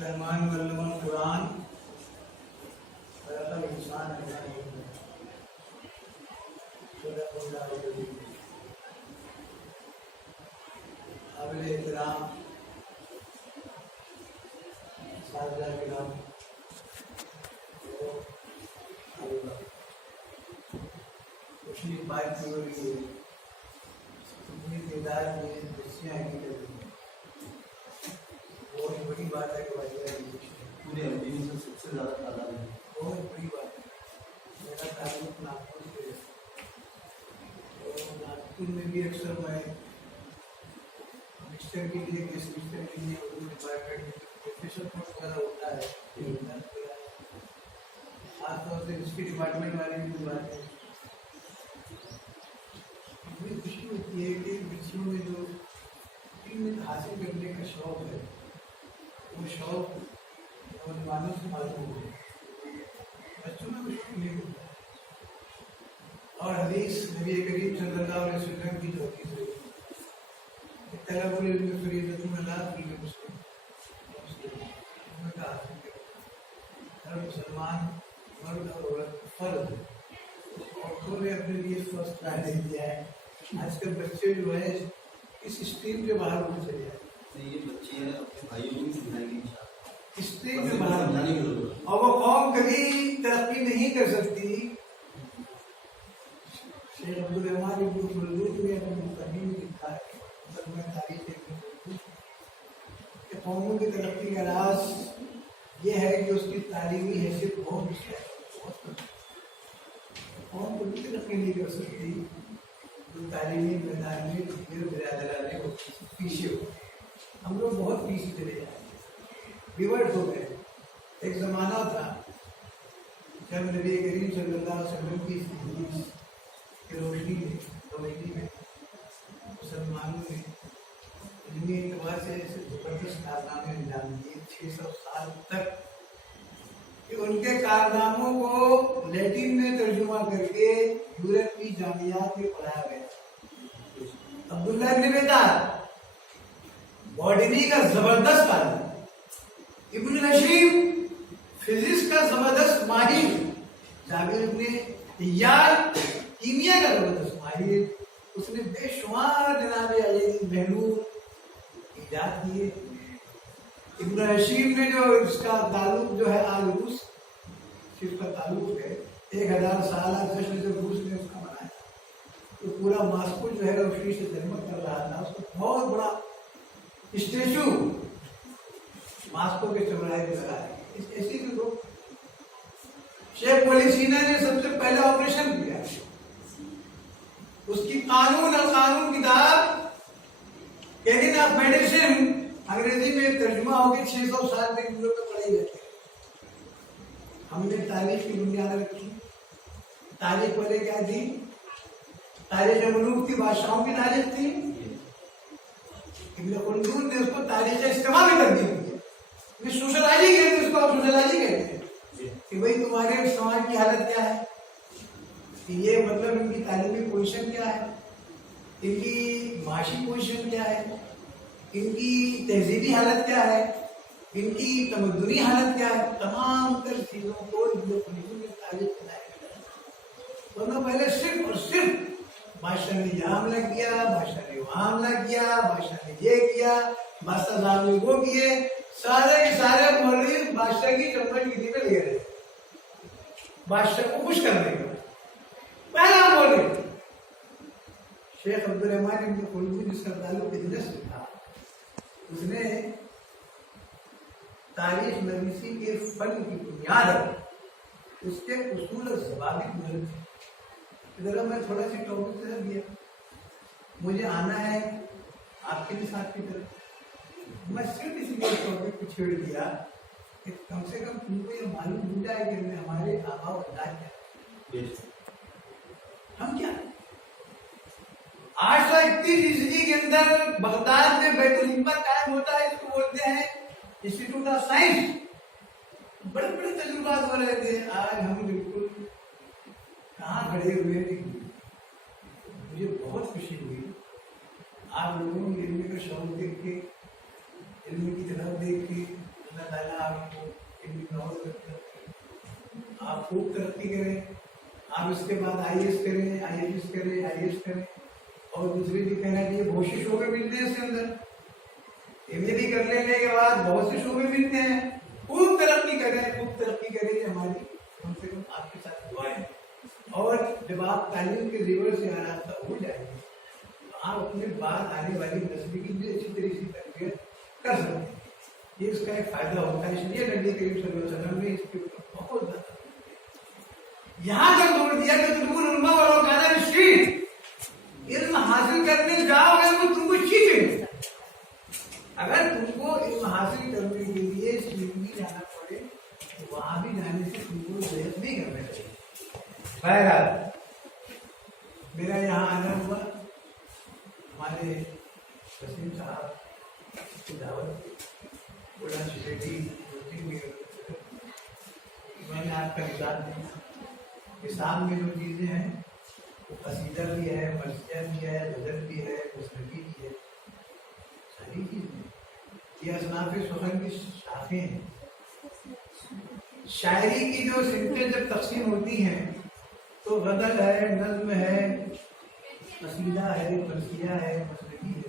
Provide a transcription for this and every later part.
سلیمان علم القرآن خلق الانسان صدق اللہ العظیم۔ قابل احترام اساتذہ کرام، تشریف بات کی ہو رہی ہے، اتنی تعداد میں بچیاں ہیں، بہت بڑی بات ہے کہ پورے مدینے سے سب سے زیادہ تعداد ہے، بہت بڑی بات ہے۔ میرا تعلق ناگپور سے ہے، اور ناگپور میں بھی اکثر میں مسٹر کے لیے گیسٹ مسٹر کے لیے اردو ڈپارٹمنٹ میں پروفیسر کورس وغیرہ ہوتا ہے، خاص طور سے اس کی ڈپارٹمنٹ والے بھی بات ہے۔ مجھے خوشی ہوتی ہے کہ بچیوں میں جو علم حاصل کرنے کا شوق ہے، وہ شوق نوجوانوں سے معلوم ہو، بچوں میں کچھ نہیں ہوتا۔ اور حدیث نبی کریم صلی اللہ علیہ وسلم کی جو حدیث ہے، طلب العلم فریضۃ علی کل مسلم، ہر مسلمان مرد اور عورت فرض ہے۔ عورتوں نے اپنے لیے فرض نہیں دیا ہے۔ آج کل بچے جو ہے اس اسٹریم کے باہر اٹھ چلے جاتے ہیں، یہ بچے ہیں اپنے بھائیوں کو بھی سمجھائیں گے اسٹریم کے باہر سمجھانے کی ضرورت، اور وہ قوم کبھی ترقی نہیں کر سکتی۔ شیخ عبدالرحمن ابن خلدون نے اپنے مقدمے میں لکھا ہے تاریخ کہ قوموں کی ترقی کا راز یہ ہے کہ اس کی تعلیمی حیثیت بہت ہے۔ قوم کو بھی ترقی نہیں کر سکتی جو تعلیمی میدان میں برادران ہے وہ پیچھے ہو۔ ہم لوگ بہت پیچھے چلے جائیں، ریورٹ ہو گئے۔ ایک زمانہ تھا جب نبی کریم صلی اللہ علیہ وسلم کی حدیث کی روشنی میں مسلمانوں نے علمی اعتبار سے زبردست کارنامے انجام دیے 600 سال تک، کہ ان کے کارناموں کو لیٹن میں ترجمہ کر کے یورپ کی جامعات میں پڑھایا گیا۔ عبداللہ ابن بیدار باٹنی کا زبردست عالم، ابن نشیم فزکس کا زبردست ماہر، جابر ابن حیان کیمیا کا زبردست ماہر، اس نے بے شمار جناب علی محلول ایجاد کیے۔ ابن حشیم نے جو اس کا تعلق جو ہے آج روس سے اس کا تعلق ہے، 1000 سالہ جشن جو روس نے اس کا منایا، تو پورا ماسکو جو ہے روشنی سے جگمگ کر رہا تھا۔ اس کو بہت بڑا اسٹیچو ماسکو کے چوراہے پہ لگا ہے۔ ایسی بھی لوگ، شیخ ولی سینا نے سب سے پہلا آپریشن کیا، اس کی قانون القانون کتاب کیریئر آف میڈیسن انگریزی میں ترجمہ ہو کے 600 سال تک یورپ میں پڑھائی جاتی ہے۔ ہم نے تاریخ کی بنیاد رکھی۔ تاریخ والے کیا تھی؟ تاریخ ملوک کی، بادشاہوں کی تاریخ تھی۔ ابن خلدون نے اس کو تاریخ اجتماع میں تبدیل کیا۔ سوشلائزی کہتے ہیں اس کو، سوشلائزی کہتے ہیں کہ بھائی تمہارے سماج کی حالت کیا ہے، کہ یہ مطلب ان کی تعلیمی پوزیشن کیا ہے، ان کی معاشی پوزیشن کیا ہے، ان کی تہذیبی حالت کیا ہے، ان کی تمدنی حالت کیا ہے، تمام تر چیزوں کو تاریخ بنایا۔ پہلے صرف اور صرف بادشاہ نے یہ حملہ کیا، بادشاہ نے وہ حملہ کیا، بادشاہ نے یہ کیا، بادشاہ صاحب نے وہ کیے، سارے کے سارے مورخ بادشاہ کی چمچ گیری میں لے رہے، بادشاہ کو خوش کرنے کا پہلا مورخ شیخ عبدالرحمن ابن خلدون، جس کا تعلق اجلس سے تھا، اس نے تاریخ نویسی کے فن کی بنیاد اس کے اصول اور ضوابط میں ذرا میں تھوڑا سی ٹاپک سے دیا، مجھے آنا ہے آپ کے ساتھ کی طرف، میں صرف اس لیے ٹاپک کو چھیڑ دیا کہ کم سے کم تم کو یہ معلوم ہو جائے کہ ہمارے آبا و اجداد کیا، ہم کیا۔ 831 عیسوی کے اندر بغداد میں بیت الحکمہ قائم ہوتا ہے، اس کو بولتے ہیں انسٹیٹیوٹ آف سائنس۔ بڑے بڑے تجربات ہو رہے تھے، آج ہم بالکل کہاں کھڑے ہوئے تھے۔ مجھے بہت خوشی ہوئی آپ لوگوں نے علم کا شوق دیکھ کے، علم کی طرف دیکھ کے، اللہ تعالیٰ خوب ترقی کریں، آپ اس کے بعد IAS کریں، IFS کریں، IAS کریں، اور دوسری بھی کہنا چاہیے بہت سے شعبے ملتے ہیں اس کے اندر، MA بھی کر لینے کے بعد بہت سے شعبے ملتے ہیں، خوب ترقی کریں، خوب ترقی کریں کہ ہماری کم سے کم آپ کے ساتھ دعائیں، اور جب آپ تعلیم کے زیور سے آراستہ ہو جائیں گے تو آپ اپنے بعد آنے والی نسل کی بھی اچھی طریقے سے تربیت کر سکتے ہیں، یہ اس کا ایک فائدہ ہوتا ہے، اس لیے نبی کریم صلی اللہ علیہ وسلم نے اس کے اوپر بہت زیادہ یہاں تک زور دیا کہ تم کو علماء والوں کا رشید علم حاصل کرنے جاؤ گے تو تم کو سیکھیں، اگر تم کو علم حاصل کرنے کے لیے سیکھنے جانا پڑے تو وہاں بھی جانے سے تم کو ضرورت نہیں کرنا چاہیے۔ بہرحال میرا یہاں آنا ہوا، ہمارے وسیم صاحب کی دعوت بڑا سوسائٹی میں نے آپ کا نظام دیا، نظام میں جو چیزیں ہیں وہ قصیدہ بھی ہے، مرثیہ بھی ہے، غزل بھی ہے، مسنوی بھی ہے، ساری چیزیں یہ اصناف سخن کی شاخیں ہیں۔ شاعری کی جو صنفیں جب تقسیم ہوتی ہیں تو غزل ہے، نظم ہے، قصیدہ ہے، مرثیہ ہے، مسنوی ہے،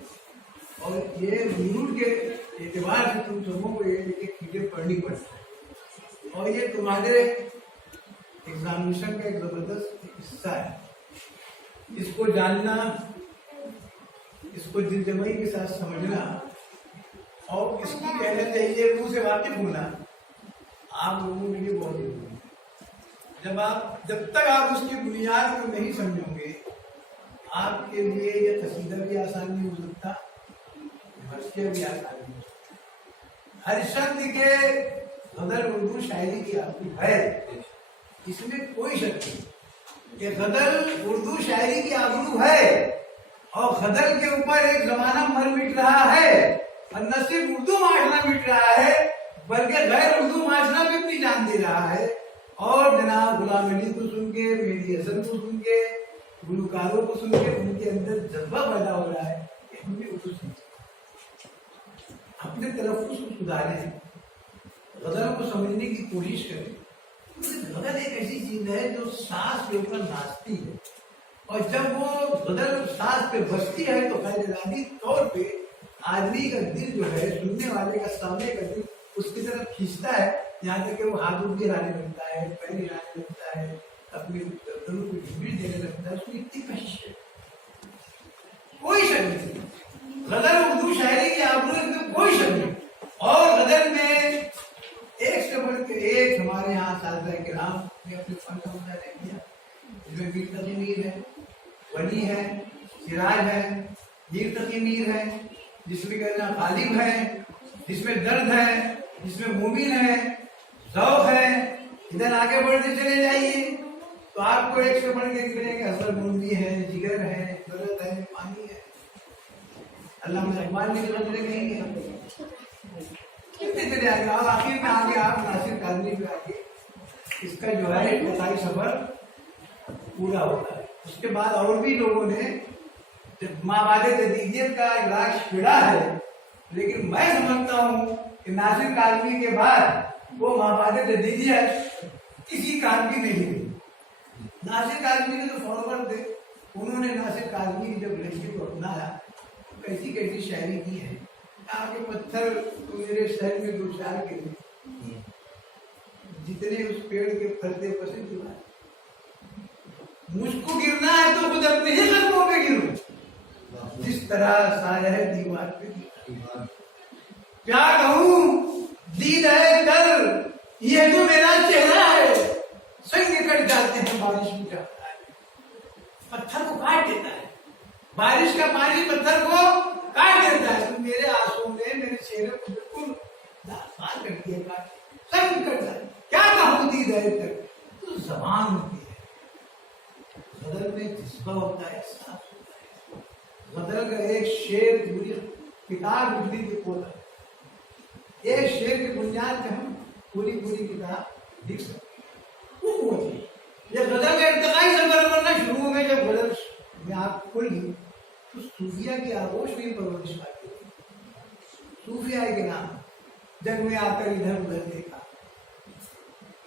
اور یہ ضرور کے اعتبار سے تم سبوں کو یہ چیزیں پڑھنی پڑتی ہیں، اور یہ تمہارے ایگزامینیشن کا ایک زبردست حصہ ہے۔ اس کو جاننا، اس کو دل جمعی کے ساتھ سمجھنا، اور اس کی کہنا چاہیے منہ سے واقف ہونا آپ لوگوں کے لیے بہت ضروری ہے۔ جب تک آپ اس کی بنیاد کو نہیں سمجھیں گے آپ کے لیے یہ قصیدہ بھی آسان نہیں ہو سکتا، مرثیہ بھی آسان نہیں ہو سکتا۔ ہر شخص کے غزل اردو شاعری کی آبرو ہے، اس میں کوئی شک نہیں کہ غزل اردو شاعری کی آبرو ہے، اور غزل کے اوپر ایک زمانہ مر مٹ رہا ہے، اور نہ صرف اردو معاشرہ مٹ رہا ہے بلکہ غیر اردو معاشرہ بھی اپنی جان دے رہا ہے، اور جناب غلام علی کو سن کے، مہدی حسن کو سن کے، گلوکاروں کو سن کے ان کے اندر جذبہ پیدا ہو رہا ہے کہ ہم بھی اردو سنیں، اپنے تلفظ کو سدھاریں، غزل کو سمجھنے کی کوشش کریں۔ غزل ایک ایسی چیز ہے جو ساز کے اوپر ناچتی ہے، اور جب وہ غزل ساز پہ بجتی ہے تو غیر ارادی طور پہ آدمی کا دل جو ہے، سننے والے کا، سامنے کا دل اس کی طرف کھینچتا ہے، یہاں تک کہ وہ ہاتھ بھی ہلانے لگتا ہے، پیر ہلانے لگتا ہے، اپنے گردنوں کو جھمٹ دینے لگتا ہے، اس میں اتنی کشش ہے، کوئی شک نہیں۔ غزل اردو شاعری کی آبرو میں کوئی شک نہیں، اور غزل میں ایک سے بڑھ کے ایک ہمارے یہاں اساتذہ کرام نے اپنے فن کا مظاہرہ کیا، جس میں میر تقی میر ہے، ولی ہے، سراج ہے، میر تقی میر ہے، جس میں کہنا غالب ہے، جس میں درد ہے، جس میں مومن ہے، ذوق ہے، ادھر آگے بڑھتے چلے جائیے تو آپ کو ایک سے بڑھ کے ملے کہ اثر بوندی ہے، جگر ہے، درد ہے، پانی ہے، علامہ اقبال نے غزلیں کہیں گے کتنے چلے آئے گا، اور آخر میں آگے آپ ناصر کاظمی پہ آگے اس کا جو ہے ابتدائی سفر پورا ہوتا ہے۔ اس کے بعد اور بھی لوگوں نے مابعد جدیدیت کا علاج چھڑا ہے، لیکن میں سمجھتا ہوں کہ ناصر کاظمی کے بعد وہ مابعد جدیدیت کسی کام کی نہیں ہوئی۔ ناصر کاظمی نے تو فارورڈ تھے، انہوں نے ناصر کاظمی جب لہجے کو اپنایا کیسی کیسی شاعری کی ہے، یہاں کے پتھر تو میرے شہر میں دو چار کے لیے جتنے اس پیڑ کے پھلتے پسند ہوا ہے، مجھ کو گرنا ہے تو خود اپنے ہی قدموں پہ گروں، جس طرح سایہ ہے دیوار پہ گرا، کیا کہوں دید ہے کر یہ تو میرا چہرہ ہے، سنگ کٹ جاتے ہیں بارش میں جاتا ہے، پتھر کو کاٹ دیتا ہے، بارش کا پانی پتھر کو کاٹ دیتا ہے، تو میرے آنسوں نے میرے چہرے کو بالکل داغدار کر دیا، سنگ کٹ جاتا ہے، کیا کہوں دید ہے کر، تو زبان ہوتی ہے، غزل میں جذبہ ہوتا ہے، احساس ہوتا ہے، غزل کا ایک شعر پوری کتاب لکھنے کی قوت ہے، ایک شعر کی بنیاد پہ ہم پوری کتاب لکھ سکتے ہیں، وہ قوت ہے۔ یہ غزل کا ارتقائی سفر کرنا شروع میں جب غزل میں آپ کھلی تو صوفیہ کی آغوش میں پرورش پاتی تھی، صوفیہ کے نام جب میں آ کر ادھر ادھر دیکھا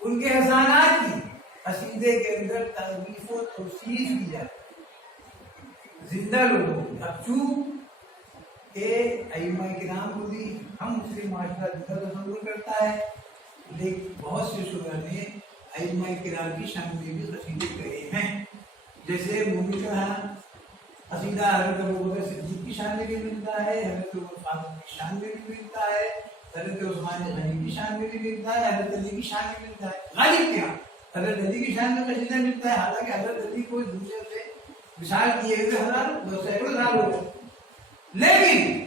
ان کے احسانات کی قصیدے کے اندر تعریف و توصیف کی جائے زندہ لوگوں کی۔ اب چونکہ ائمہ کرام کو بھی ہم مسلم معاشرہ زندہ تصور کرتا ہے، لیکن بہت سے شعراء نے ائمہ کرام کی شان میں بھی قصیدے کہے ہیں، جیسے مومن کا قصیدہ حضرت ابوبکر صدیق کی شان میں بھی ملتا ہے، حضرت عمر فاروق کی شان میں بھی ملتا ہے، حضرت عثمان غنی کی شان میں بھی ملتا ہے، حضرت علی کی شان میں ملتا ہے۔ غالب کیا حضرت علی کی شان میں قصیدہ ملتا ہے، حالانکہ حضرت علی کو اس دنیا سے مثال کیے ہوئے سینکڑوں سال ہو گئے، لیکن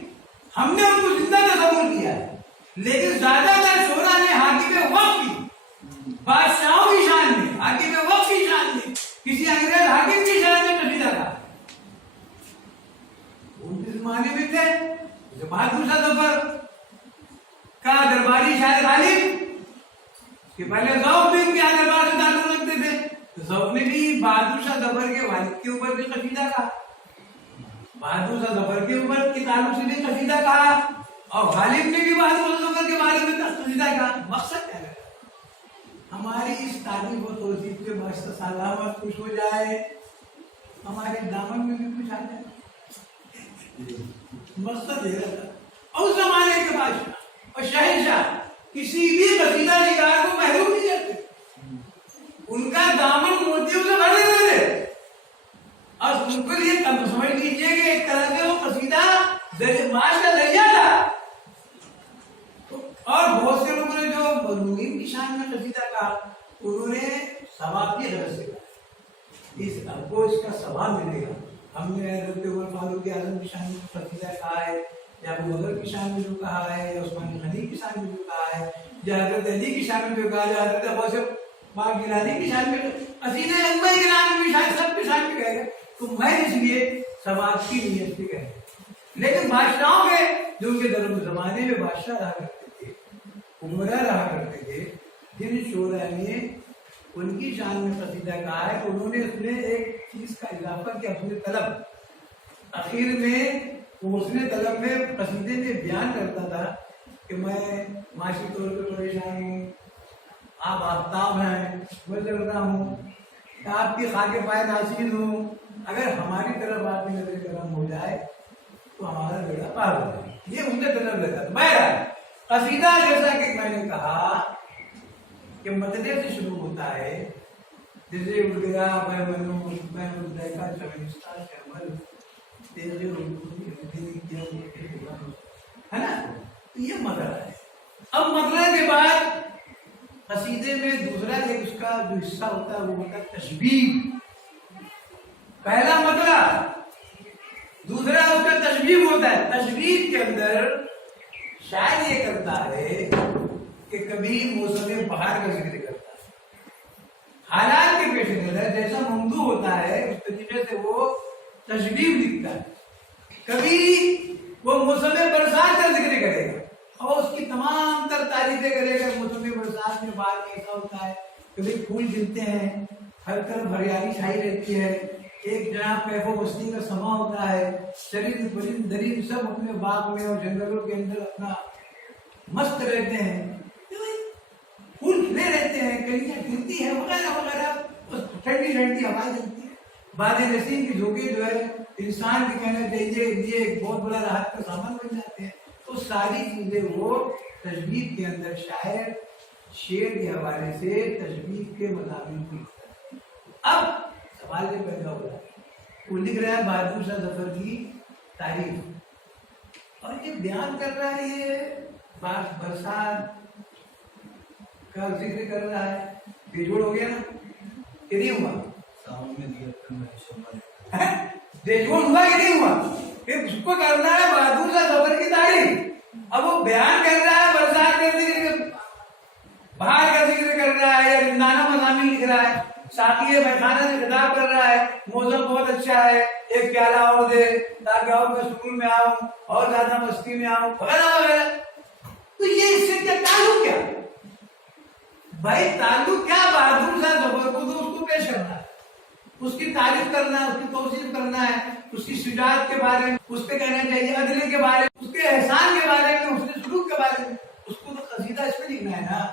ہم نے ان کو زندہ تصور کیا ہے۔ لیکن زیادہ تر شعراء نے حاکم وقت کی، بادشاہوں کی شان میں، حاکم وقت کی شان میں، کسی انگریز حاکم کی شان میں قصیدہ تھا۔ ان کے زمانے میں تھے جیسے بہادر شاہ ظفر کا درباری شاعر غالب کہ پہلے ذوق بھی ان کے دربار سے تعلق رکھتے تھے، تو ذوق نے بھی بہادر شاہ ظفر کے والد کے اوپر بھی قصیدہ کہا، بہادر شاہ ظفر کے اوپر کے تعلق سے بھی قصیدہ کہا، اور غالب نے بھی بہادر شاہ ظفر کے بارے میں قصیدہ کہا۔ مقصد کیا ہے؟ ہماری اس تعریف و توصیف سے باشتہ سلامت خوش ہو جائے، ہمارے دامن میں بھی کچھ آ جائے، مقصد یہ رہتا۔ اور اس زمانے کے بادشاہ اور شہنشاہ کسی بھی قصیدہ نگار کو محروم نہیں کرتے، ان کا دامن موتیوں سے بھرے ہوئے تھے، اور ان کو یہ سمجھ لیجیے کہ ایک طرح سے وہ قصیدہ معاش کا ذریعہ تھا۔ اور بہت سے لوگوں نے جو مظلومین کی شان میں قصیدہ کہا، انہوں نے ثواب کی غرض سے کہا، ہم کو اس کا ثواب ملے گا۔ ہم نے حضرت عمر فاروق اعظم کی شان میں قصیدہ کہا ہے، یا ابو بکر کی شان میں جو کہا ہے، یا عثمان غنی کی شان میں جو کہا ہے، یا حضرت علی کی شان میں جو کہا ہے، یا حضرت عباس پاک گیلانی کی شان میں، قصیدے ائمہ کرام کی شان، سب کی شان میں کہے گا، تو میں اس لیے ثواب کی نیت سے کہے گا۔ لیکن بادشاہوں کے جو ان کے درم زمانے میں بادشاہ رہا کرتے تھے، عمرہ رہا کرتے تھے، جن شعراء نے ان کی شان میں قصیدہ کہا ہے، تو انہوں نے اس میں ایک چیز کا اضافہ کیا، اپنے طلب اخیر میں وہ اس نے طلب میں قصیدے میں بیان کرتا تھا کہ میں معاشی طور پہ پریشان ہوں، آپ آفتاب ہیں، میں جل رہا ہوں، آپ کی خاک پائے ناچیز ہوں، اگر ہماری طرف آپ کی نظر کرم ہو جائے تو ہمارا بیڑا پار ہو جائے، یہ ان کا طلب رہتا تھا۔ بہرحال قصیدہ جیسا کہ میں نے کہا کہ مطلب سے شروع ہوتا ہے، جیسے اڑگیا میں منو میں دیکھا چمنستا شمل تیرے ہے نا، تو یہ مطلب ہے۔ اب مطلب کے بعد قصیدے میں دوسرا ایک اس کا جو حصہ ہوتا ہے وہ ہوتا ہے تشبیہ۔ پہلا مطلب، دوسرا اس کا تشبیہ ہوتا ہے۔ تشبیہ کے اندر شاعر یہ کرتا ہے کہ کبھی موسم بہار کا ذکر کرتا ہے، حالات کے پیش نظر جیسا ممدوح ہوتا ہے اس طریقے سے وہ تشبیہ لکھتا ہے۔ کبھی وہ موسم برسات کا ذکر کرے گا اور اس کی تمام تر تعریفیں کرے گا، موسم برسات میں بہار کیسا ہوتا ہے، کبھی پھول کھلتے ہیں، ہر طرف ہریالی چھائی رہتی ہے، ایک جہاں کیف و مستی کا سما ہوتا ہے، چرند پرند درند سب اپنے باغ میں اور جنگلوں کے اندر اپنا مست رہتے ہیں، پھول کھلے رہتے ہیں، کلیاں کھلتی ہیں وغیرہ وغیرہ، ٹھنڈی ٹھنڈی ہوائیں چلتی ہیں، باد نسیم کی جھونکے جو ہے انسان کے کہنا چاہیے یہ ایک بہت بڑا راحت کا سامان بن جاتے ہیں۔ تو ساری چیزیں وہ تشبیہ کے اندر شاعر شعر کے حوالے سے تشبیہ کے مطابق لکھتا ہے۔ اب سوال یہ پیدا ہو رہا ہے، وہ لکھ رہا ہے بہادر شاہ ظفر کی تعریف، اور یہ بیان کر رہا ہے، یہ برسات کا ذکر کر رہا ہے، بیجوڑ ہو گیا نا کہ نہیں ہوا؟ بیجوڑ ہوا کہ نہیں ہوا؟ کہ اس کو کرنا ہے بہادر شاہ ظفر کی تعریف، اب وہ بیان کر رہا ہے برسات کا ذکر، بہار کا ذکر کر رہا ہے، یا رندانہ مضامین لکھ رہا ہے، ساتھی میخانہ سے خطاب کر رہا ہے، موسم بہت اچھا ہے، ایک پیالہ اور دے تاکہ اور میں سکون میں آؤں اور زیادہ مستی میں آؤں وغیرہ وغیرہ۔ تو یہ اس سے کیا تعلق، کیا بھائی تعلق کیا؟ بہادر شاہ ظفر کو تو اس کو پیش کرنا ہے، اس کی تعریف کرنا ہے، اس کی توصیف کرنا ہے، اس کی شجاعت کے بارے میں اس پہ کہنا چاہیے، عدل کے بارے میں، اس کے احسان کے بارے میں، اس کے سلوک کے بارے میں، اس کو تو قصیدہ اس میں لکھنا ہے نا۔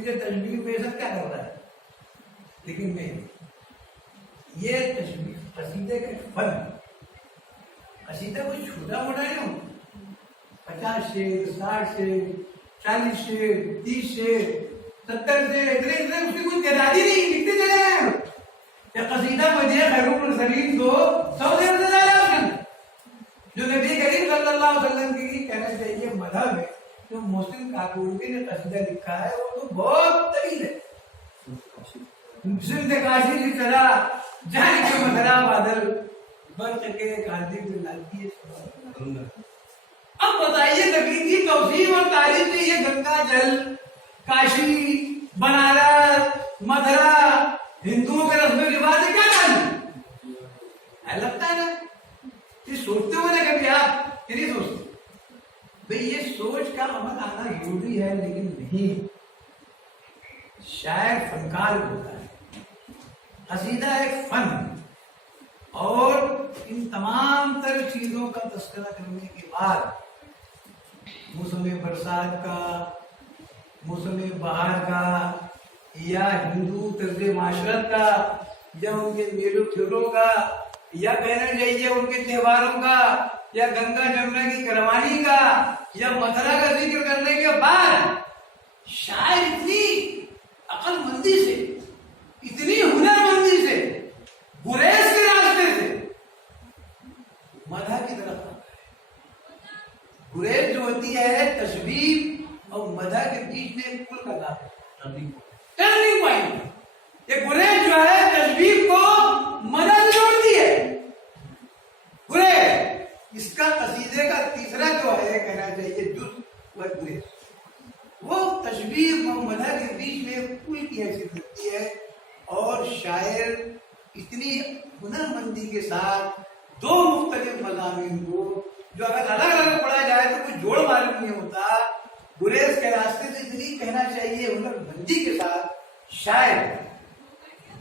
پیچھے تشبیہ بے شک کیا کر رہا ہے، لیکن نہیں، یہ تشبیہ قصیدے کا فن، قصیدہ کوئی چھوٹا موٹا نہیں ہو، 50 شعر 60 شعر 40 شعر 30 شعر 70 شعر اتنے اس کی کوئی تعداد ہی نہیں، لکھتے چلے ہیں. یہ قصیدہ مجھے خیروم السلیم کو 100 سے زیادہ ہے جو نبی کریم صلی اللہ علیہ وسلم کی کہنا چاہیے مذہب ہے. جو محسن کاکوڑی نے قصیدہ لکھا ہے وہ تو بہت طویل ہے. سندھ کاشی کی طرح جان کے مدرا بادل برق کے گاندھی میں لاتی ہے. اب بتائیے نبی کی توصیف اور تعریف میں یہ گنگا جل، کاشی، بنارس، مدرا، ہندوؤں کے رسم و رواج کیا جانے لگتا ہے نا. یہ سوچتے ہوئے نا کبھی آپ کہ نہیں سوچتے بھئی یہ سوچ کا عمل آنا ضروری ہے، لیکن نہیں. شاعر فنکار ہوتا ہے، قصیدہ ایک فن، اور ان تمام تر چیزوں کا تذکرہ کرنے کے بعد موسم برسات کا، موسم بہار کا، یا ہندو طرز معاشرت کا، یا ان کے میلوں ٹھیلوں کا، یا کہنا چاہیے ان کے تہواروں کا، یا گنگا جمنا کی کروانی کا، یا متھرا کا ذکر کرنے کے بعد شاعر اتنی عقل مندی سے، اتنی ہنر مندی سے، گریز کے راستے سے مدح کی طرف آتا ہے. گریز جو ہوتی ہے تشبیہ اور مدح کے بیچ میں ایک پل کا نام ہے، ٹرننگ پوائنٹ. یہ گریز جو ہے تشبیہ کو مدح سے جوڑتی ہے. گریز اس کا قصیدے کا تیسرا جو ہے کہنا چاہیے جز وہ گریز، وہ تشبیہ و مدح کے بیچ میں ایک پل کی حیثیت رکھتی ہے. اور شاعر اتنی ہنر مندی کے ساتھ دو مختلف مضامین کو جو اگر الگ الگ پڑھا جائے تو کوئی جوڑ معلوم نہیں ہوتا، گریز کے راستے سے اتنی کہنا چاہیے ہنر مندی کے ساتھ شاعر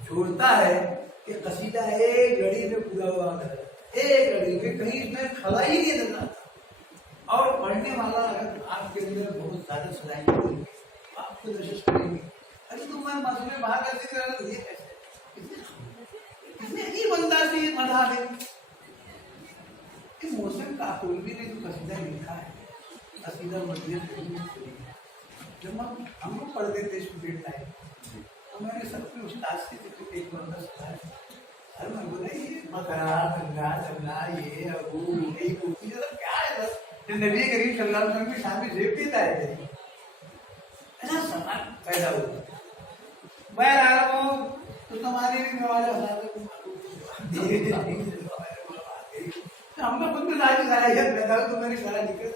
جوڑتا ہے کہ قصیدہ ایک لڑی میں پورا ہوا ہے، ایک لڑی میں کہیں اس میں خلائی نہیں نظر آتا. اور پڑھنے والا اگر آپ کے اندر بہت زیادہ صلاحیت ہوگی آپ کو کوشش کریں گے ارے تو میں معصوم باہر کا ذکر کر رہا ہوں، یہ کیسے اس نے ہی بندہ سے یہ مدح ہے. کہ محسن کاکوڑی نے جو قصیدہ لکھا ہے، قصیدہ مدیح، جب ہم لوگ پڑھتے تھے اسٹوڈنٹ لائف تو میں نے سب کے استاد سے ایک بندہ سکھایا، ارے میں بولا یہ مکرا گنگا جمنا یہ ابو یہ کوفی کیا ہے بس نبی کریم صلی اللہ علیہ وسلم کی شان میں زیب دیتا ہے. ایسا سوال پیدا ہوا. میں آ رہا ہوں تو تمہارے بھی ہمارے ہم نے خود میں لاجی صلاحیت پیدا ہو تو میں نے شرح نکل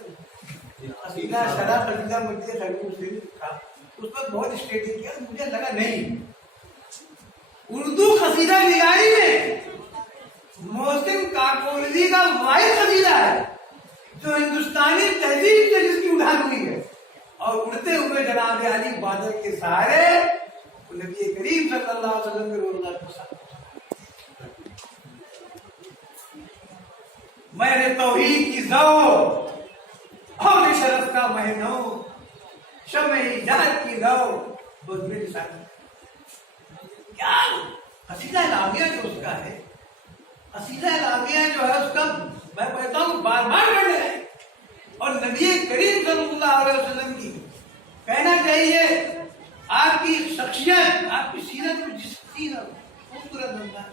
قصیدہ شرح قصیدہ مجھے خیروں سے تھا اس وقت بہت اسٹیڈی کیا، مجھے لگا نہیں اردو قصیدہ نگاری میں محسن کاکوڑی کا واحد قصیدہ ہے جو ہندوستانی تہذیب سے جس کی اڑان ہوئی ہے. اور اڑتے ہوئے جناب علی بادل کے سہارے نبی کریم صلی اللہ علیہ وسلم کے روزگار کو ساتھ میرے توحید کی ذوق اور شرف کا مہینوں شمع ایجاد کی لو بہت میری ساتھ کیا قصیدہ اعلامیہ جو اس کا ہے، قصیدہ اعلامیہ جو ہے اس کا میں کہتا ہوں بار بار پڑھنے آئے. اور نبی کریم صلی اللہ علیہ وسلم کی کہنا چاہیے آپ کی شخصیت، آپ کی سیرت میں جس خوبصورت بنتا ہے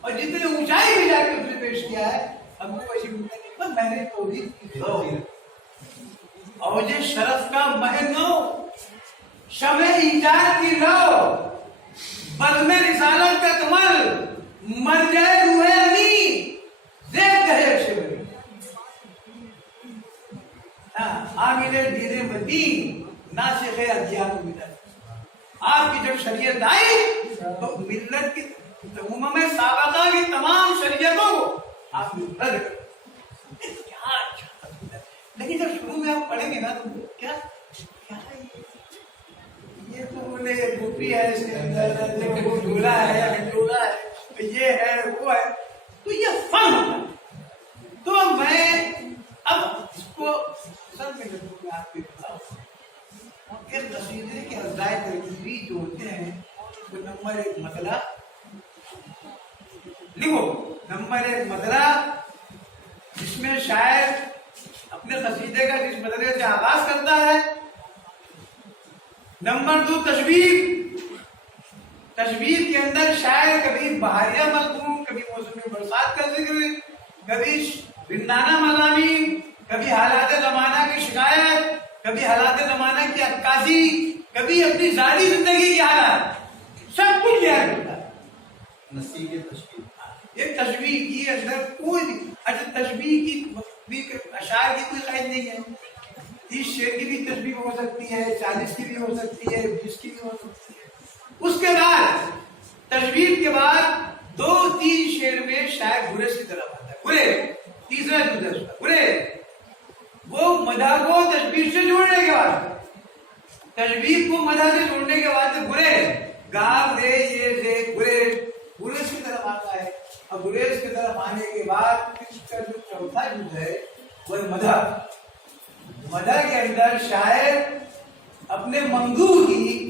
اور جتنے اونچائی بھی جا کے اس نے پیش کیا ہے، ہم کو ایسی میں نے توحید کی اوج شرف کا مہنو شمع ایجاد کی لو بزم رسالت کا کمل مر جائے روح امی زیب کہے شبری عامل دین مدین ناسخ ادیان ملت. آپ کی جب شریعت آئی تو ملت کی امم سابقہ کی تمام شریعتوں کو آپ نے رد کر کیا اچھا. لیکن جب شروع میں آپ پڑھیں گے نا تو کیا ہے یہ تو بولے گوپی ہے اس کے اندر وہ جھولا ہے ہنڈولا ہے یہ ہے وہ ہے تو یہ فن ہوتا ہے. تو میں اب اس کو سب میں آپ کے ایک قصیدے کے اجزائے ترکیبی جو ہوتے ہیں وہ نمبر 1 مطلع لکھو، نمبر 1 مطلع جس میں شاعر اپنے قصیدے کا جس مطلع سے آغاز کرتا ہے. نمبر 2 تشبیہ. تشبیہ کے اندر شاعر کبھی بہاریہ مضمون، کبھی موسم برسات کا ذکر، کبھی رندانہ مضامین، کبھی حالات زمانہ کی شکایت، کبھی حالات زمانہ کی عکاسی، کبھی اپنی ذاتی زندگی کی حالات، سب کچھ بیان کرتا ہے. نصیب تشبیہ. یہ تشبیہ کی اندر کوئی اچھا تشبیہ کی اشعار کی کوئی قید نہیں ہے. 30 شعر کی بھی تشبیہ ہو سکتی ہے، 40 کی بھی ہو سکتی ہے، 20 کی بھی ہو سکتی ہے. اس کے بعد تشبیہ کے بعد 2-3 شعر میں شاعر گریز کی طرف آتا ہے. گریز تیسرا جملہ اس کا گریز. وہ مدح کو تشبیہ سے جوڑنے کے بعد، تشبیہ کو مدح سے جوڑنے کے بعد گریز گاو رے یہ رے گریز گریز کی طرف آتا ہے. اور گریز کی طرف آنے کے بعد اس کا جو چوتھا جملہ ہے وہ مدح. مدح کے اندر شاعر اپنے ممدوح کی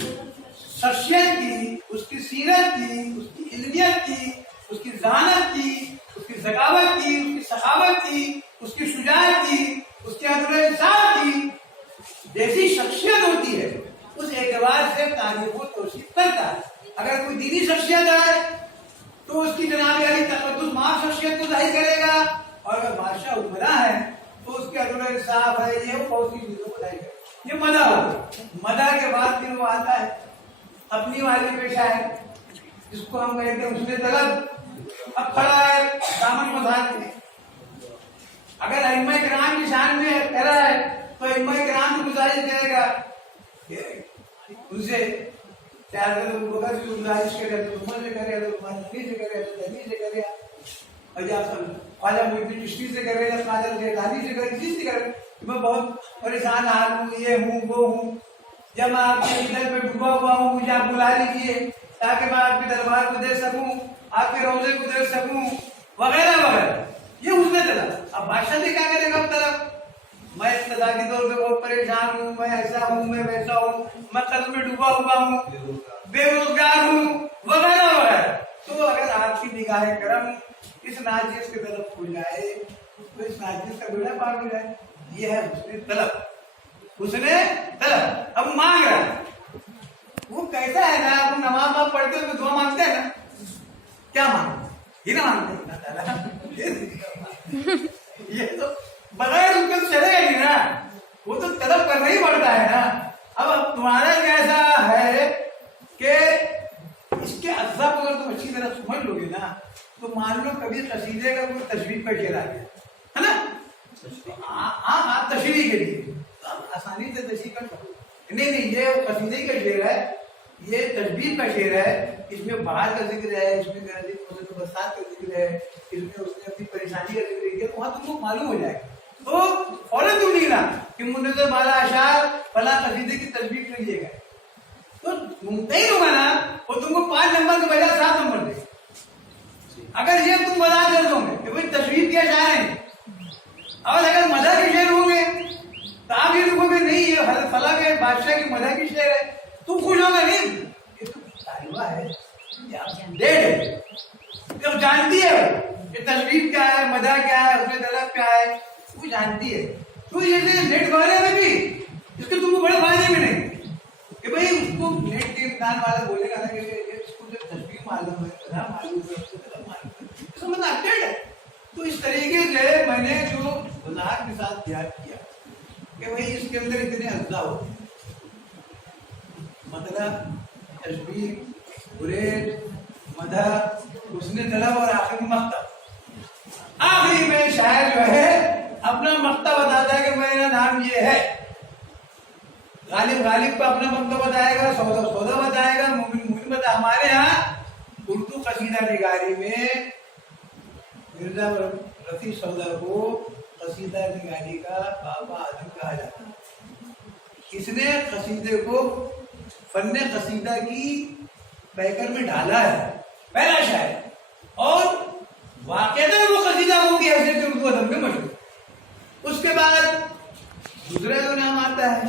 شخصیت کی، اس کی سیرت کی، اس کی علمیت کی، اس کی ذہانت کی، اس کی ذکاوت کی، اس کی سخاوت کی، اس کی شجاعت کی، اس کے عدل و انصاف کی جیسی شخصیت ہوتی ہے اس اعتبار سے تعریف و توصیف کرتا ہے. اگر کوئی دینی شخصیت ہے تو اس کی جناب علی تقدس ماں شخصیت کو ظاہر کرے گا، اور اگر بادشاہ حکمراں ہے تو اس کے عدل و انصاف ہے یہ بہت سی چیزوں کو ظاہر کرے گا. یہ مدح ہو. مدح کے بعد پھر وہ آتا ہے اپنی والی پیشہ ہے جس کو ہم کہتے ہیں حسن طلب. اب کھڑا ہے دامن مذاق میں. اگر ائمہ کرام کی شان میں کہہ رہا ہے تو ائمہ کرام کی گزارش کرے گا ان سے، چاہے تو بکر سے گزارش کرے تو عمر سے کرے تو مالکی سے کرے تو دہلی سے کرے، اور یا خواجہ محی الدین چشتی سے کرے یا قادر جیلانی سے کرے، کسی سے کرے. میں بہت پریشان حال ہوں، یہ ہوں وہ ہوں، جب میں آپ کے ادھر پہ ڈوبا ہوا ہوں مجھے آپ بلا لیجیے تاکہ میں آپ کے دربار کو دے سکوں، آپ کے روزے کو دے سکوں وغیرہ وغیرہ. یہ اس نے طلب. اب بادشاہ سے کیا کرے گا طلب؟ میں اقتدائی طور پہ بہت پریشان ہوں، میں ایسا ہوں، میں ویسا ہوں، میں قرض میں ڈوبا ہوا ہوں، بے روزگار ہوں وغیرہ وغیرہ. تو اگر آپ کی نگاہ کرم اس ناجیز کی طرف کھل جائے تو اس ناجیز کا بیڑا پار ہو جائے. یہ ہے حسن طلب. حسن طلب. اب مانگ رہا ہے وہ کیسا ہے نا، آپ نماز آپ پڑھتے ہو دعا مانگتے ہیں نا، کیا مانگتے ہیں؟ یہ نہ مانگتے یہ تو بغیر ان کے چلے گا نہیں نا، وہ تو طلب کرنا ہی پڑتا ہے نا. اب تمہارا کیسا ہے کہ اس کے اجزاء کو اگر تم اچھی طرح سمجھ لو گے نا تو مان لو کبھی قصیدے کا کوئی تشریح کا شعر آ گیا ہے نا، آپ تشریح کے لیے آسانی سے تشریح کر سکو. نہیں یہ قصیدے کا شعر ہے، یہ تشبیہ کا شعر ہے، اس میں بہار کا ذکر ہے، اس میں برسات کا ذکر ہے، اس میں اس نے اپنی پریشانی کا ذکر کیا. وہاں تم کو معلوم ہو جائے گا تو فوراً تم نہیں نا کہ منتظر بالا اشعار فلاں قصیدے کی تشبیہ لیجیے گا تو ممتحن ہوگا نا وہ تم کو 5 نمبر کے بجائے 7 نمبر دے. اگر یہ تم بتا کر دو گے کہ بھائی تشبیہ کے اشعار ہیں، اور اگر مدح کے شعر ہوں گے تو آپ یہ لکھو گے نہیں یہ فلاں کے بادشاہ کی مدح کی شعر ہے، تم خوش ہوگا نہیں. یہ تو طالبہ ہے ڈیڑھ ہے، جب جانتی ہے کہ تشبیہ کیا ہے، مدح کیا ہے، حسن طلب کیا ہے، وہ جانتی ہے. تو یہ نیٹ والے میں بھی اس کے تم کو بڑے فائدے میں نہیں کہ بھائی اس کو نیٹ کے امتحان والا بولے گا نا کہ اس کو جب تشبیہ معلوم ہے، مدح معلوم ہے، حسن طلب معلوم ہے، اس کا مطلب اپڈیٹ ہے. تو اس طریقے سے میں نے جو وضاحت کے ساتھ یاد کیا کہ بھائی اس کے اندر اتنے اجزاء ہوتے ہیں، مطلب تشبیہ، گریز، مدح، حسن طلب اور آخری مقطع. آخری میں شاعر جو ہے اپنا مقطع بتاتا ہے کہ میرا نام یہ ہے. غالب کو اپنا مقطع بتائے گا، سودا بتائے گا، مومن بتائے. ہمارے ہاں اردو قصیدہ نگاری میں مرزا رفیع سودا کو قصیدہ نگاری کا بابا اعظم کہا جاتا ہے. اس نے قصیدے کو فن قصیدہ کی پیکر میں ڈالا ہے، پہلا شاعر، اور واقعہ وہ قصیدہ ہو گیا ایسے اردو ادب میں مشہور. اس کے بعد دوسرا جو نام آتا ہے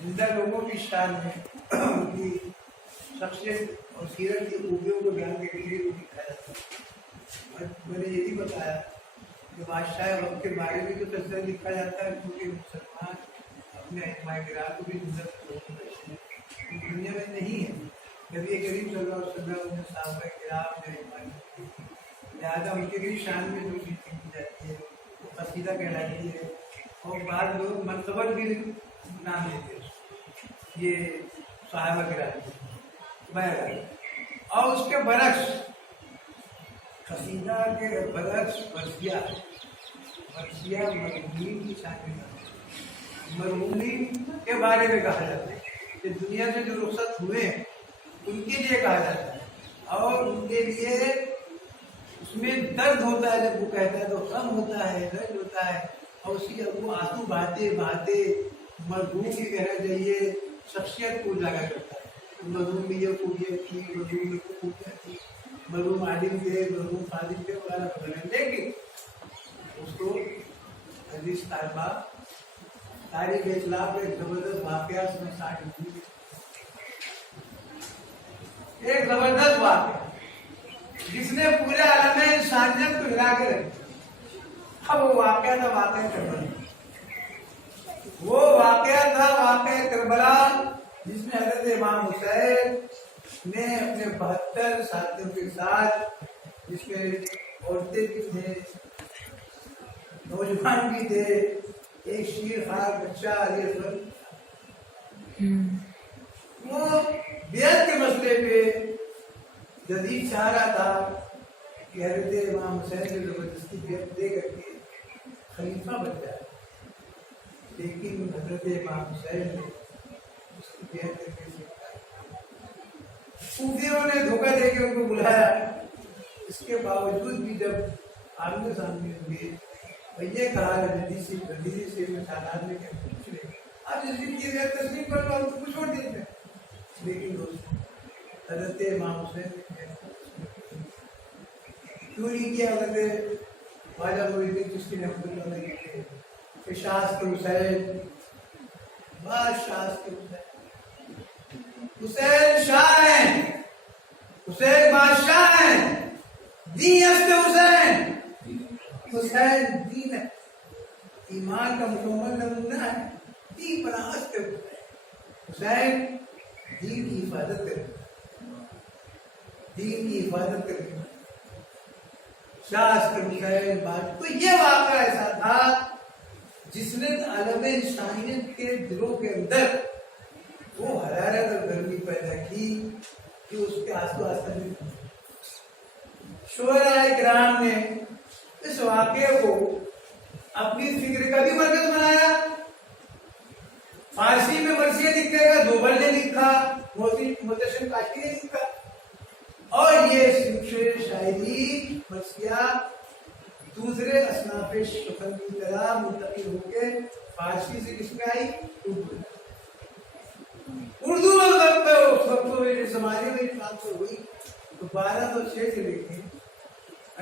زندہ لوگوں کی شان میں ان کی شخصیت اور سیرت کی خوبیوں کو بیان کے لیے بھی دکھایا جاتا ہے. اور میں نے یہ بھی بتایا کہ بادشاہ وقت کے بارے میں تو تذکرہ لکھا جاتا ہے کیونکہ مسلمان اپنے علماء کرام کو بھی دنیا میں نہیں ہے. نبی کریم صلی اللہ علیہ وسلم نے صحابہ کرام نے لہٰذا ان کے بھی شان میں جو چیز کی جاتی ہے وہ قصیدہ کہلاتی ہے. اور بعض لوگ منقبت بھی نام لیتے ہیں یہ صحابہ کرام. اور اس کے برعکس قصیدہ کے برعکس مرثیہ مرحومین کی شان میں مرحومین کے بارے میں کہا جاتا ہے کہ دنیا سے جو رخصت ہوئے ہیں ان کے لیے کہا جاتا ہے اور ان کے لیے اس میں درد ہوتا ہے. جب وہ کہتا ہے تو غم ہوتا ہے, درد ہوتا ہے اور اسی جب وہ آنسو بہاتے بہاتے مرحوم کی کہنا چاہیے شخصیت کو اجاگر کرتا ہے. مرحوم میں یہ خوبیت تھی, مرحوم میں خوبیت تھی, مرحوم عالم تھے, مرحوم خادم تھے وغیرہ وغیرہ. لیکن اس کو حدیث طالبہ تاریخ اسلام میں ایک زبردست واقعہ میں شامل ہوئی. ایک زبردست واقعہ جس نے پورے عالم انسانیت کو ہلا کے رکھا. اب وہ واقعہ تھا واقعہ کربلا. وہ واقعہ تھا واقعہ کربلا جس میں حضرت امام حسین نے اپنے 72 ساتھیوں کے ساتھ, جس میں عورتیں بھی تھے, نوجوان بھی تھے, ایک شیر خوار بچہ علی اصغر, وہ بیعت کے مسئلے پہ جدید چاہ رہا تھا کہ حضرت امام حسین نے زبردستی بیعت دے کر کے خلیفہ بن جائے. لیکن حضرت امام حسین نے اس کی بیعت کر کے صوفیوں نے دھوکہ دے کے ان کو بلایا. اس کے باوجود بھی جب آمنے سامنے ہوئے اور یہ کہا جدید سے میں تعداد میں کچھ نہیں, آپ جس دن کی بیعت تسلیم کر لو ہم تو کچھ چھوڑ دیتے. لیکن دوست حضرت امام حسین نے کیوں نہیں کیا؟ حضرت خواجہ معین الدین چشتی رحمۃ اللہ علیہ کے کہ شاست حسین بس شاست حسین شاہ ہیں, حسین بادشاہ ہیں, دین است حسین, حسین دین ہے, ایمان کا مکمل نمونہ ہے, دین پر است حسین دین کی حفاظت کرے, دین کی حفاظت کرے. شاست حسین بات. تو یہ واقعہ ایسا تھا جس نے عالم انسانیت کے دلوں کے اندر وہ حرارت اور گرمی پیدا کی کہ اس کے آنسو آسان. شعراء کرام نے اس واقعے کو اپنی فکر کا بھی مرکز بنایا. فارسی میں مرثیہ لکھے گا, دوبل نے لکھا, محتشم کاشی نے لکھا, اور یہ شاعری مرثیہ دوسرے اصناف شفن کی طرح منتقل ہو کے فارسی سے کس میں آئی؟ اردو میں. اس وقت زمانے میں بات ہوئی تو 1206 سے لے کے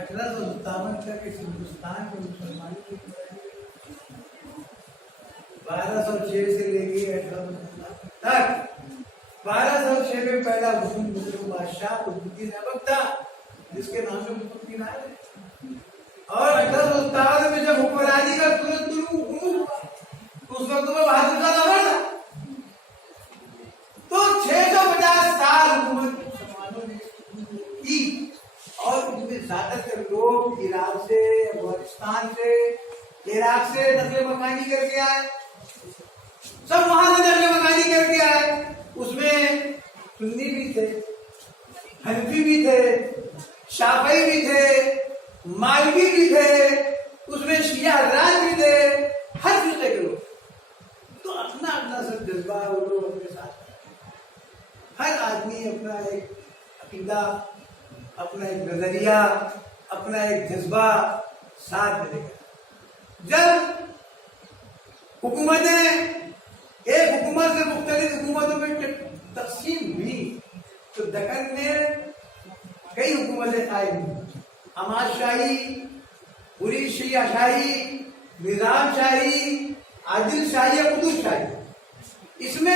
1857 تک اس ہندوستان کے مسلمانوں کی 1206 سے لے کے 1857 تک 1206 میں پہلا مسلم بادشاہ قطب ایبک تھا جس کے نام سے قطب آئے. اور 1857 میں جب حکمرانی کا ترنت تو اس وقت میں بہادر کا نام تھا. تو 650 سال حکومت مسلمانوں نے کی اور ان میں زیادہ تر لوگ عراق سے, افغانستان سے, عراق سے نقل مکانی کر کے آئے, سب وہاں سے نقل مکانی کر کے آئے. اس میں سنی بھی تھے, حنفی بھی تھے, شافعی بھی تھے, مالکی بھی تھے, اس میں شیعہ حضرات بھی تھے, ہر فرقے کے لوگ. تو اپنا اپنا سب جذبہ وہ لوگ اپنے ساتھ, ہر آدمی اپنا ایک عقیدہ, اپنا ایک نظریہ, اپنا ایک جذبہ ساتھ میں لے گا. جب حکومتیں ایک حکومت سے مختلف حکومتوں میں تقسیم ہوئی تو دکن میں کئی حکومتیں قائم ہوئی. حماد شاہی, پوری شیعہ شاہی, نظام شاہی, عادل شاہی, قطب شاہی. اس میں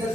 10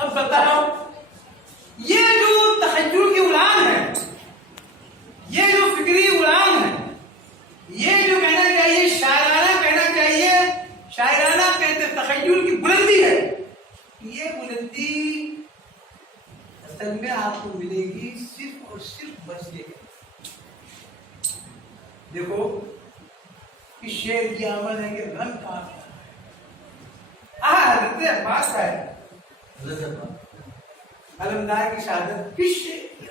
اب بتاؤ یہ جو تخیل کی اڑان ہے، یہ جو فکری اڑان ہے، یہ جو کہنا چاہیے شاعرانہ کہنا چاہیے، شاعرانہ کہتے تخیل کی بلندی ہے، یہ بلندی اصل میں آپ کو ملے گی صرف اور صرف بس یہ دیکھو اس شعر کی آمد ہے کہ رنگ کہاں حضرت عباس کا ہے، علمدار کی شہادت کس شعر کی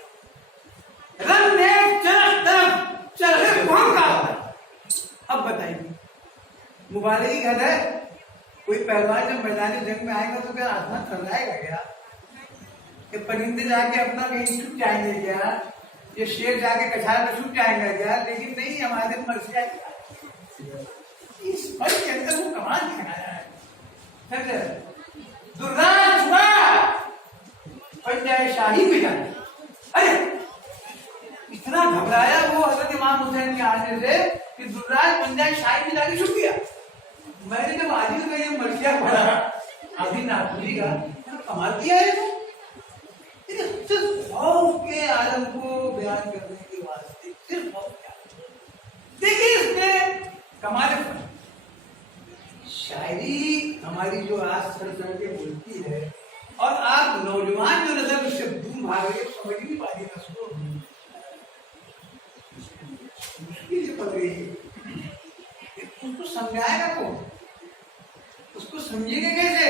رنگ نے چرخ طرف چرخے کون کہا؟ اب بتائیے مبالغے کی حد ہے؟ کوئی پہلوان جب میدان جنگ میں آئے گا تو کیا آسمان تھرائے گا کیا؟ کہ پرندے جا کے اپنا کہیں چھپ جائیں گے کیا؟ یہ شیر جا کے کچھار میں چھپ جائیں گا کیا؟ لیکن نہیں، ہمارے مرثیہ اس پل کے اندر وہ کمال دکھایا ہے. دراج ہوا پنجائے شاہی میں جانا. ارے اتنا گھبرایا وہ حضرت امام حسین کے آنے سے کہ دراج پنجائے شاہی میں جا کے چھپ گیا. میں نے جب عاجز میں یہ مرثیہ پڑھا ابھی ناپولی کا کمال کیا ہے صرف خوف کے عالم کو بیان کرنے کے واسطے، صرف خوف کے عالم. دیکھیے اس میں کمال شاعری ہماری جو آج سر چڑھ کے بولتی ہے، اور آپ نوجوان جو نظر اس سے دور بھاگ رہے سمجھ نہیں پا رہی ہے، اس کو مشکل سے پڑ رہی ہے. اس کو سمجھائے گا کون؟ اس کو سمجھیں گے کیسے؟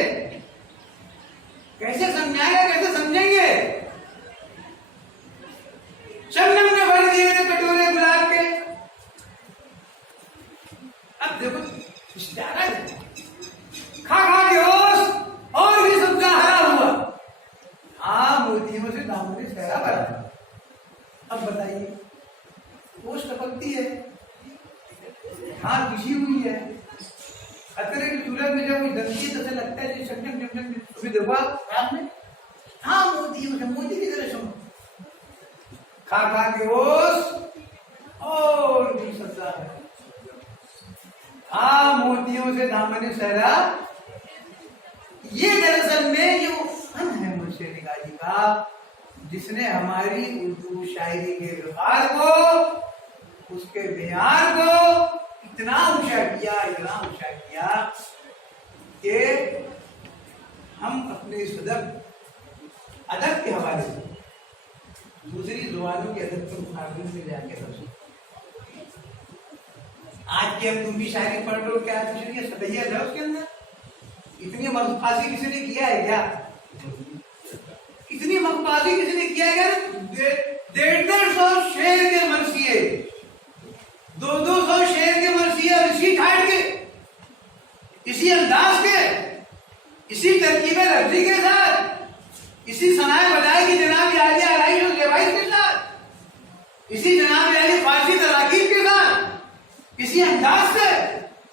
کیسے سمجھائے گا، کیسے سمجھیں گے؟ شبنم نے بھر دیے تھے کٹورے گلاب کے. اب دیکھو اشتہارا کھا کھا کے ہوش اور بھی سب کا ہرا ہوا. ہاں موتیوں سے داموں نے پھیلا بھرا. اب بتائیے ہوش ٹپکتی ہے، ہاں کشی ہوئی ہے. خطرے کی صورت میں جب وہ دمکی ہے تو ایسا لگتا ہے جیسے شبنم شبنم کبھی دیکھا رات میں. ہاں موتیوں سے موتی کی طرح سنو کھا کھا کے ہوش اور بھی سزا ہے. ہاں موتیوں سے دامن صحرا. یہ دراصل میں یہ وہ فن ہے منشی نگاری کا جس نے ہماری اردو شاعری کے الفاظ کو، اس کے بیان کو اتنا اونچا کیا، اتنا اونچا کیا کہ ہم اپنے اس ادب کے حوالے سے دوسری زبانوں کے ادب کے مقابلے میں جا کے سمجھیں. آج کی ہم تم بھی شاعری پڑھ لو، کیا کچھ نہیں ہے، سطحیہ ہے اس کے اندر. اتنی مخفاضی کسی نے کیا ہے کیا؟ اتنی مخفاضی کسی نے کیا ہے کیا؟ 150 شعر کے مرثیے، 200 شعر کے مرثیے، اور اسی ٹھاٹ کے، اسی انداز کے، اسی ترکیب لفظی کے ساتھ، اسی صنائع بدائی کی جناب عالی آرائش و زیبائش کے ساتھ، اسی جناب عالی فارسی تراکیب کے ساتھ، اسی انداز سے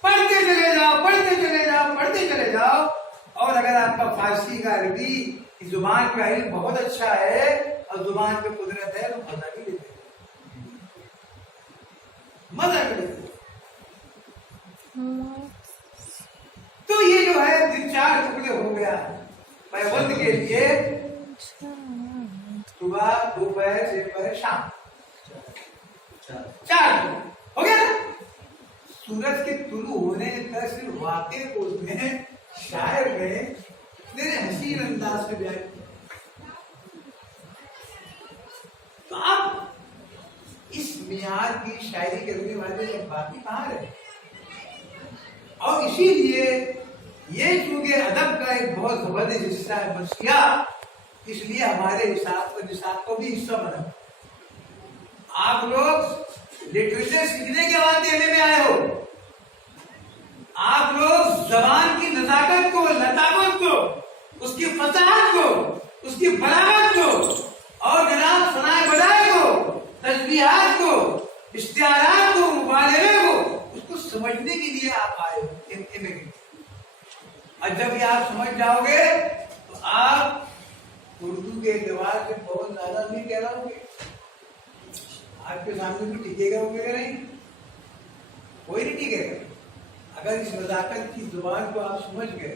پڑھتے چلے جاؤ، پڑھتے چلے جاؤ، پڑھتے چلے جاؤ. اور اگر آپ کا فارسی کا عربی زبان کا علم بہت اچھا ہے اور زبان پہ قدرت ہے تو مزہ بھی لیتے مزہ بھی لیتے. تو یہ جو ہے دن 4 ٹکڑے ہو گیا پیوند کے لیے، صبح دوپہر سے شام 4 ہو گیا نا. سورج کے طلوع ہونے کا صرف واقع کو اس نے شاعر نے میرے حسین انداز سے بیان کیا. تو اب اس معیار کی شاعری کرنے والے باقی کہاں رہے؟ اور اسی لیے یہ چونکہ ادب کا ایک بہت زبردست حصہ ہے مرثیہ، اس لیے ہمارے نصاب کو بھی حصہ بنا. آپ لوگ لٹریچر سیکھنے کے بعد دینے میں آئے ہو، آپ لوگ زبان کی نزاکت کو، لطافت کو، اس کی فصاحت کو، اس کی بلاغت کو، اور جناب صنائع بدائع کو، تشبیہات کو، اشتہارات کو، مبالغے کو، اس کو سمجھنے کے لیے آپ آئے ہو. اور جب یہ آپ سمجھ جاؤ گے تو آپ اردو کے اعتبار سے بہت زیادہ نہیں کہہ رہا ہوں گے. آپ کے سامنے بھی ٹکے گا ہوگا نہیں، کوئی نہیں ٹکے گا. اگر اس نزاکت کی زبان کو آپ سمجھ گئے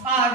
5,